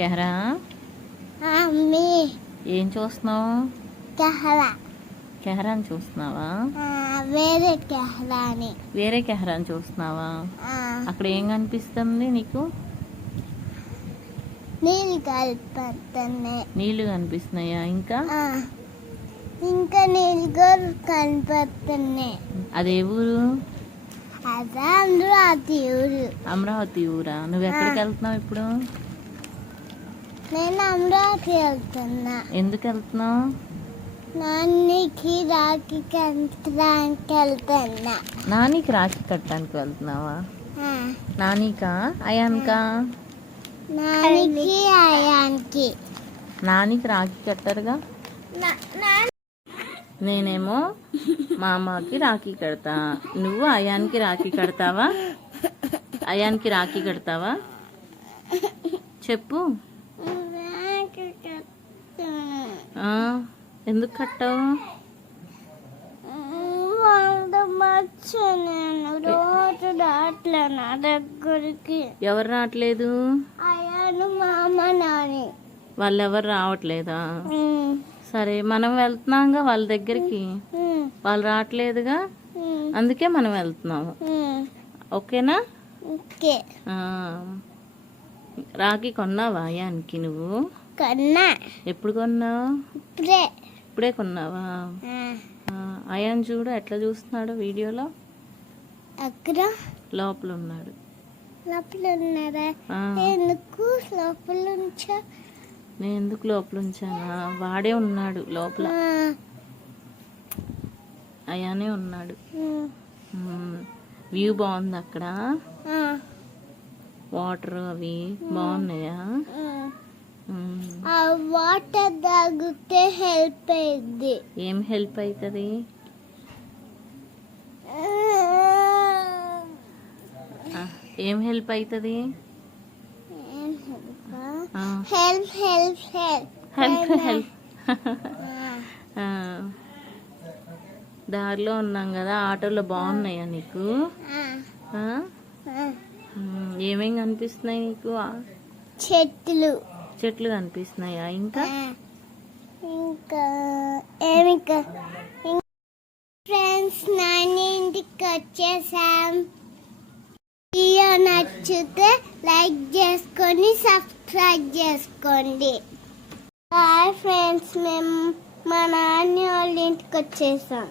కెహరా ఏం చూస్తున్నావు? కెహరాని చూస్తున్నావా? వేరే కెహరాని చూస్తున్నావా? అక్కడ ఏం కనిపిస్తుంది నీకు? నీళ్ళు కనిపిస్తున్నాయా? ఇంకా నీళ్ళు కూడా కనిపిస్తున్నాయి. అదే ఊరు? అమరావతి ఊరు. అమరావతి ఊరా? నువ్వు ఎక్కడికి వెళ్తున్నావు ఇప్పుడు? నేను అమరావతి వెళ్తున్నా. ఎందుకు వెళ్తున్నావు? నాన్నకి రాఖీ కట్టడానికి వెళ్తున్నా. నానికి రాఖీ కట్టడానికి వెళ్తున్నావా? నానికా అయాన్కా? నానికి అయాన్కి. నానికి రాఖీ కట్టరుగా. నేనేమో మా అమ్మకి రాఖీ కడతా. నువ్వు అయాన్కి రాఖీ కడతావా? అయాన్కి రాఖీ కడతావా? చెప్పు. ఎందుకు కట్టావు? రోజు రావట్లే నా దగ్గరికి. ఎవరు రావట్లేదు? అయ్యాను మామ నాని. వాళ్ళు ఎవరు రావట్లేదా? సరే మనం వెళ్తున్నాంగా వాళ్ళ దగ్గరికి. వాళ్ళు రావట్లేదుగా, అందుకే మనం వెళ్తున్నాము. ఓకేనా? ఓకే. రాఖీ కొన్నావా అయానికి నువ్వు? కొన్నా. ఎప్పుడు కొన్నావు? ఇప్పుడే కొన్నావా? అయాన్ చూడు ఎట్లా చూస్తున్నాడు వీడియోలో. అక్కడ లోపల ఉన్నాడు. లోపల ఉన్నారా? ఎందుకు లోపల ఉంచా? నేను ఎందుకు లోపల ఉంచానా? వాడే ఉన్నాడు లోపల. అయానే ఉన్నాడు. వ్యూ బాగుంది అక్కడ. వాటర్ అవి బాగున్నాయా? వాటర్ తాగితే హెల్ప్ అయింది. ఏం హెల్ప్ అవుతుంది? ఏం హెల్ప్ అవుతుంది? Help help help help. దారిలో ఉన్నాం కదా, ఆటోలో బాగున్నాయా నీకు? ఏమేం కనిపిస్తున్నాయి నీకు? చెట్లు. చెట్లు కనిపిస్తున్నాయా? ఇంకా ఇంకా ఫ్రెండ్స్ నాని ఇంటికి వచ్చేసాం. వీడియో నచ్చితే లైక్ చేసుకొని సబ్స్క్రైబ్ చేసుకోండి. హాయ్ ఫ్రెండ్స్, మేము మా నాన్న వాళ్ళ ఇంటికి వచ్చేసాం.